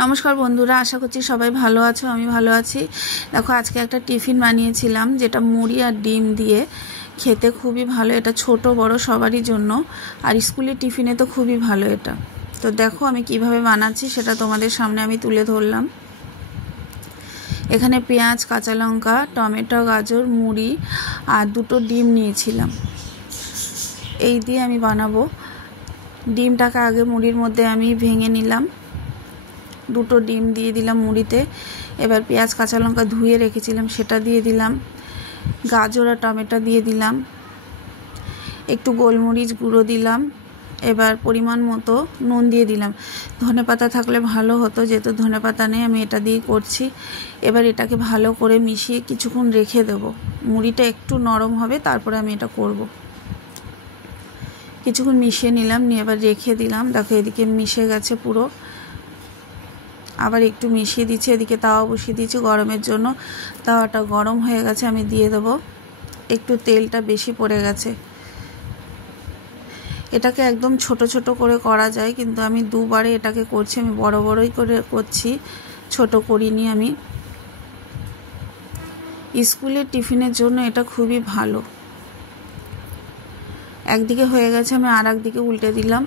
নমস্কার বন্ধুরা, আশা করছি সবাই ভালো আছো। আমি ভালো আছি। দেখো, আজকে একটা টিফিন বানিয়েছিলাম যেটা মুড়ি আর ডিম দিয়ে খেতে খুবই ভালো। এটা ছোট বড় সবারই জন্য, আর স্কুলের টিফিনে তো খুবই ভালো এটা। তো দেখো আমি কিভাবে বানাচ্ছি সেটা তোমাদের সামনে আমি তুলে ধরলাম। এখানে পেঁয়াজ, কাঁচা লঙ্কা, টমেটো, গাজর, মুড়ি আর দুটো ডিম নিয়েছিলাম। এই দিয়ে আমি বানাবো। ডিমটাকে আগে মুড়ির মধ্যে আমি ভেঙে নিলাম। দুটো ডিম দিয়ে দিলাম মুড়িতে। এবার পেঁয়াজ, কাঁচা লঙ্কা ধুয়ে রেখেছিলাম সেটা দিয়ে দিলাম। গাজর আর টমেটো দিয়ে দিলাম। একটু গোলমরিচ গুঁড়ো দিলাম। এবার পরিমাণ মতো নুন দিয়ে দিলাম। ধনেপাতা থাকলে ভালো হতো, যেহেতু ধনেপাতা নেই আমি এটা দিয়ে করছি। এবার এটাকে ভালো করে মিশিয়ে কিছুক্ষণ রেখে দেব। মুড়িটা একটু নরম হবে, তারপরে আমি এটা করব। কিছুক্ষণ মিশিয়ে নিলাম, নিয়ে এবার রেখে দিলাম। দেখো এদিকে মিশে গেছে পুরো। আবার একটু মিশিয়ে দিচ্ছি। এদিকে তাওয়া বসিয়ে দিয়েছি গরমের জন্য। তাওয়াটা গরম হয়ে গেছে, আমি দিয়ে দেবো। একটু তেলটা বেশি পড়ে গেছে। এটাকে একদম ছোট ছোট করে করা যায়, কিন্তু আমি দুবারে এটাকে করছি। আমি বড় বড়ই করে করছি, ছোট করিনি আমি। স্কুলের টিফিনের জন্য এটা খুবই ভালো। একদিকে হয়ে গেছে, আমি আর একদিকে উল্টে দিলাম।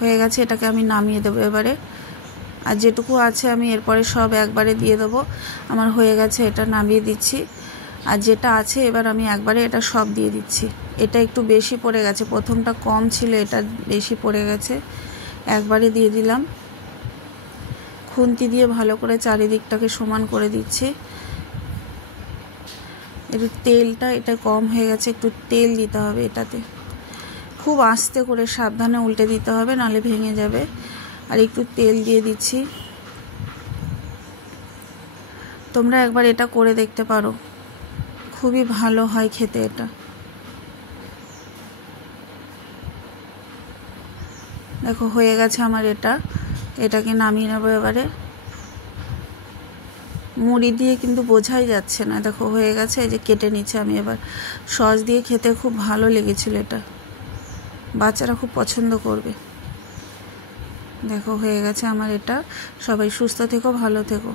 হয়ে গেছে, এটাকে আমি নামিয়ে দেবো এবারে। আর যেটুকু আছে আমি এরপরে সব একবারে দিয়ে দেবো। আমার হয়ে গেছে, এটা নামিয়ে দিচ্ছি। আর যেটা আছে এবার আমি একবারে এটা সব দিয়ে দিচ্ছি। এটা একটু বেশি পড়ে গেছে, প্রথমটা কম ছিল, এটা বেশি পড়ে গেছে। একবারে দিয়ে দিলাম। খুন্তি দিয়ে ভালো করে চারিদিকটাকে সমান করে দিচ্ছি। একটু তেলটা এটা কম হয়ে গেছে, একটু তেল দিতে হবে এটাতে। খুব আস্তে করে সাবধানে উল্টে দিতে হবে, নাহলে ভেঙে যাবে। আর একটু তেল দিয়ে দিচ্ছি। তোমরা একবার এটা করে দেখতে পারো, খুবই ভালো হয় খেতে এটা। দেখো হয়ে গেছে আমার এটা। এটাকে নামিয়ে নেবো এবারে। মুড়ি দিয়ে কিন্তু বোঝাই যাচ্ছে না। দেখো হয়ে গেছে, এই যে কেটে নিচ্ছে আমি এবার। সস দিয়ে খেতে খুব ভালো লেগেছিল এটা, বাচ্চারা খুব পছন্দ করবে। দেখো হয়ে গেছে আমার এটা। সবাই সুস্থ থেকো, ভালো থেকো।